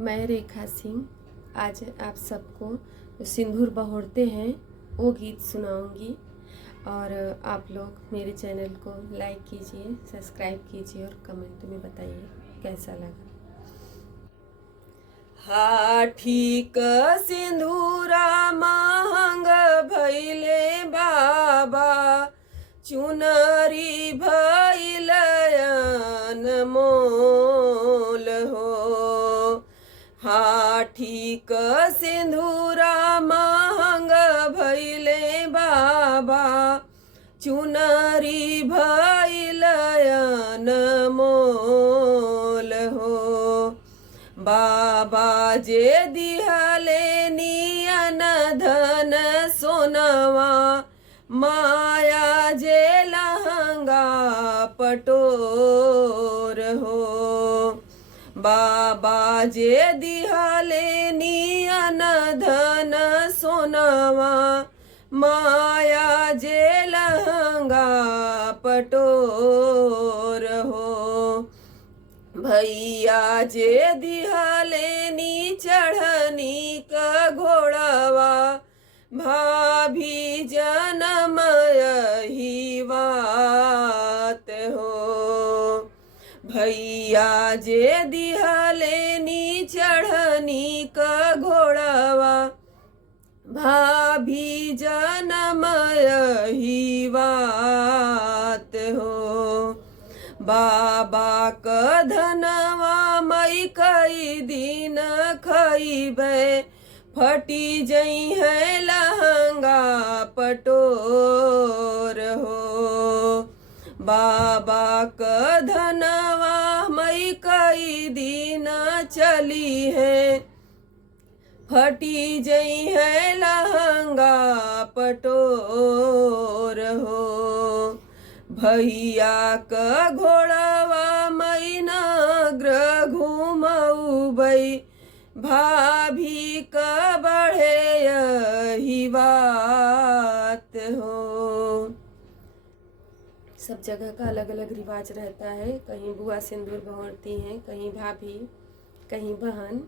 मैं रेखा सिंह आज आप सबको जो सिंदूर बहोरते हैं वो गीत सुनाऊंगी और आप लोग मेरे चैनल को लाइक कीजिए, सब्सक्राइब कीजिए और कमेंट में बताइए कैसा लगा। हाठी क सिंदूरा महंग भैले बाबा, चुनरी भैल अनमोल हो। हाठी क सिंदूरा महंग भैले बाबा, चुनरी भैल अनमोल हो। बाबा जे दिहले नियन धन सोनवा, माया जे लहंगा पटोर हो। बाबा जे दिहले नियन धन सोनवा, माया जे लहंगा पटोर हो। भैया जे दिहले नी चढ़नी क घोड़वा, भाभी जनम यही बात हो। भैया जे दिहले नी चढ़नी क घोड़वा, भाभी जनम यही बात हो। बाबा क धनवा मई कई दिन खइबे, फटी जई है लहंगा पटोर हो। बाबा क धनवा मई कई दिन चली है, फटी जई है लहंगा पटोर हो। भैया क घोड़वा मई नग्र घूमऊबै, भाभी क बढ़े यही बात हो। सब जगह का अलग अलग रिवाज रहता है। कहीं बुआ सिंदूर बहोरती हैं, कहीं भाभी, कहीं बहन।